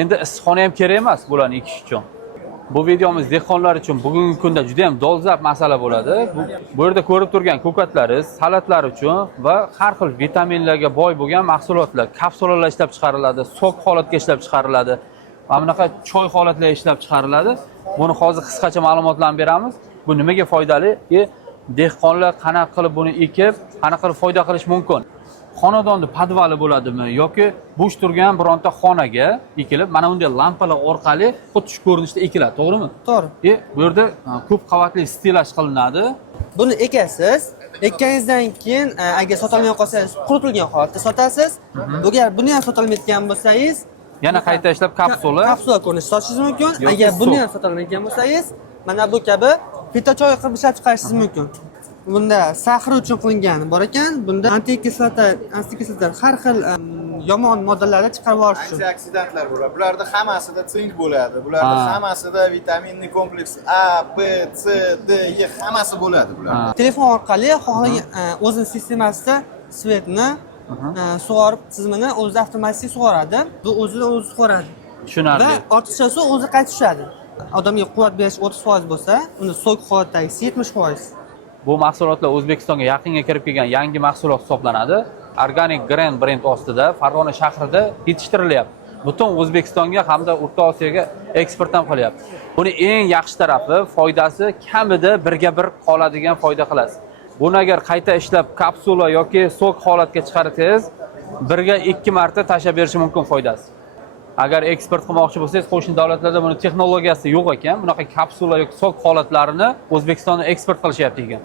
Endi issiqxona ham kerak emas bularni ekish uchun. Bu videomiz dehqonlar uchun bugungi kunda juda ham dolzarb masala bo'ladi. Bu yerda ko'rib turgan ko'katlaringiz salatlar uchun va har xil vitaminlarga boy bo'lgan mahsulotlar, kapsulalar ishlab chiqariladi, sok holatga ishlab chiqariladi. Mana bunaqa choy holatlarga ishlab chiqariladi. Buni hozir qisqacha ma'lumotlarni beramiz. Bu nimaga foydali? Dehqonlar qanaqa qilib buni ekib, qanaqa qilib foyda qilish mumkin? Xonadonda podvali bo'ladimi yoki bo'sh turgan bironta xonaga ekilib, mana bunday lampalar orqali xuddi shu ko'rinishda ekiladi, to'g'rimi? To'g'ri. Bu yerda ko'p qavatli stilaj qilinadi. Buni ekasiz, ekkaningizdan keyin agar sotolmay qolsangiz, quritilgan holatda sotasiz. Agar buni ham sotolmayotgan bo'lsangiz, Yana qayta ishlab kapsula ko'rinishda sotishingiz mumkin. Yoki Agar buni suv. ham sotolmayotgan bo'lsangiz, mana bu kabi fitochoy qilib ishlab chiqarishingiz mumkin. Bunda sahr uchun qilingan bor ekan, bunda antikislota har xil yomon moddalarni chiqarib yuborish uchun. Antioksidantlar bo'ladi. Bularda hammasida sink bo'ladi. Bularda hammasida vitaminli kompleks A, B, C, D, E hammasi bo'ladi bularda. Telefon orqali xohlagan o'zining sistemasida svetni sug'orib tizimini o'zi avtomatik sug'oradi. Bu o'zini o'zi sug'oradi. tushunarli. Va ortiqcha suv o'zi qaytib tushadi. Odamga quvvat berish 30% bo'lsa, uni so'k holatdagisi 70%. Bu mahsulotlar O'zbekistonga yaqinga kirib kelgan yangi mahsulot hisoblanadi. Organic Grain brend ostida Farg'ona shahrida yetishtirilyapti. Butun O'zbekistonga hamda O'rta Osiyoga eksport ham qilyapti. Buni eng yaxshi tarafi, foydasi kamida birga bir qoladigan foyda qilasiz. Buni agar qayta ishlab kapsula yoki sok holatga chiqarsangiz, birga 2 marta tashlab berishi mumkin foydasi. Agar eksport qilmoqchi bo'lsangiz, qo'shni davlatlarda buni texnologiyasi yo'q ekan, bunaqa kapsula yoki sok holatlarini O'zbekistonga eksport qilishyapti ekan.